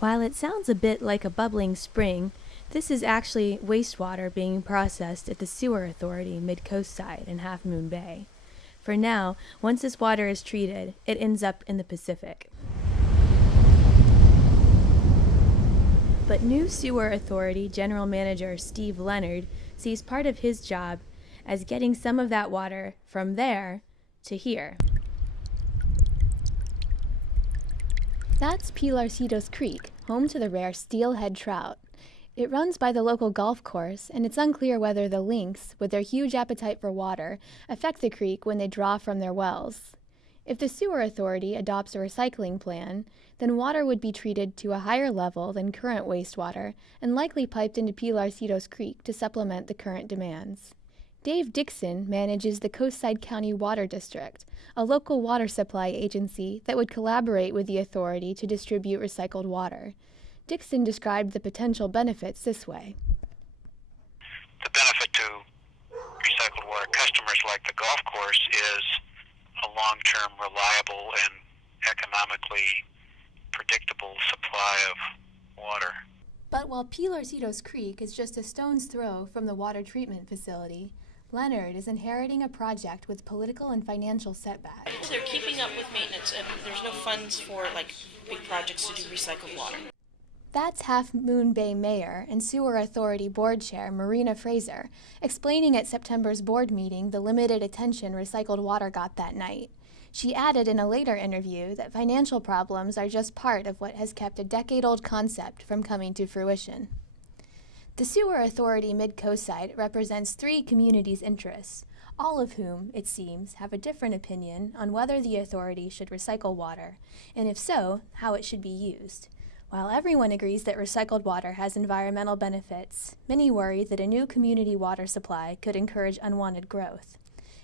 While it sounds a bit like a bubbling spring, this is actually wastewater being processed at the Sewer Authority Mid-Coastside in Half Moon Bay. For now, once this water is treated, it ends up in the Pacific. But new Sewer Authority General Manager Steve Leonard sees part of his job as getting some of that water from there to here. That's Pilarcitos Creek, home to the rare steelhead trout. It runs by the local golf course, and it's unclear whether the lynx, with their huge appetite for water, affect the creek when they draw from their wells. If the Sewer Authority adopts a recycling plan, then water would be treated to a higher level than current wastewater and likely piped into Pilarcitos Creek to supplement the current demands. Dave Dixon manages the Coastside County Water District, a local water supply agency that would collaborate with the authority to distribute recycled water. Dixon described the potential benefits this way. The benefit to recycled water customers like the golf course is a long-term, reliable, and economically predictable supply of water. But while Pilarcitos Creek is just a stone's throw from the water treatment facility, Leonard is inheriting a project with political and financial setbacks. They're keeping up with maintenance, and there's no funds for big projects to do recycled water. That's Half Moon Bay Mayor and Sewer Authority Board Chair Marina Fraser, explaining at September's board meeting the limited attention recycled water got that night. She added in a later interview that financial problems are just part of what has kept a decade-old concept from coming to fruition. The Sewer Authority Mid-Coastside represents 3 communities' interests, all of whom, it seems, have a different opinion on whether the authority should recycle water, and if so, how it should be used. While everyone agrees that recycled water has environmental benefits, many worry that a new community water supply could encourage unwanted growth.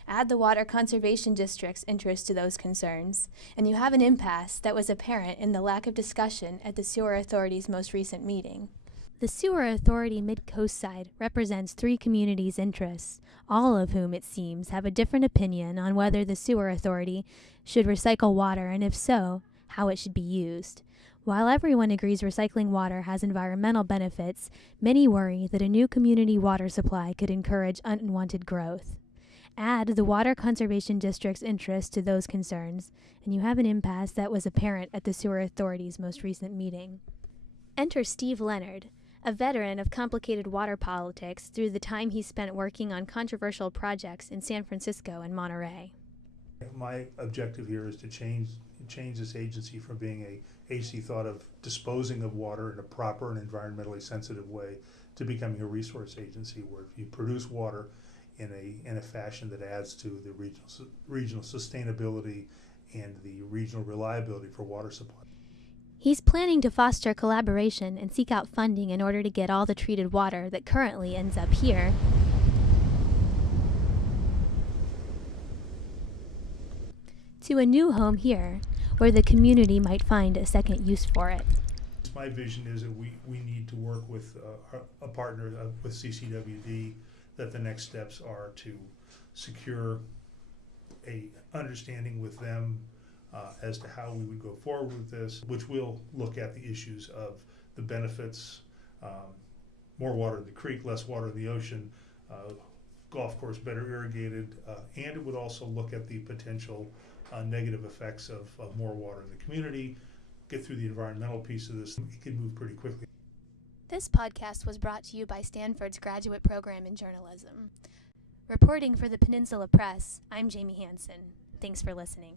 Add the Water Conservation District's interest to those concerns, and you have an impasse that was apparent in the lack of discussion at the Sewer Authority's most recent meeting. The Sewer Authority Mid-Coastside represents 3 communities' interests, all of whom, it seems, have a different opinion on whether the Sewer Authority should recycle water, and if so, how it should be used. While everyone agrees recycling water has environmental benefits, many worry that a new community water supply could encourage unwanted growth. Add the Water Conservation District's interest to those concerns, and you have an impasse that was apparent at the Sewer Authority's most recent meeting. Enter Steve Leonard, a veteran of complicated water politics through the time he spent working on controversial projects in San Francisco and Monterey. My objective here is to change this agency from being a agency thought of disposing of water in a proper and environmentally sensitive way to becoming a resource agency where you produce water in a fashion that adds to the regional sustainability and the regional reliability for water supply. He's planning to foster collaboration and seek out funding in order to get all the treated water that currently ends up here to a new home here, where the community might find a second use for it. My vision is that we need to work with a partner with CCWD, that the next steps are to secure a understanding with them as to how we would go forward with this, which will look at the issues of the benefits, more water in the creek, less water in the ocean, golf course better irrigated, and it would also look at the potential negative effects of more water in the community, get through the environmental piece of this. It can move pretty quickly. This podcast was brought to you by Stanford's graduate program in journalism. Reporting for the Peninsula Press, I'm Jamie Hansen. Thanks for listening.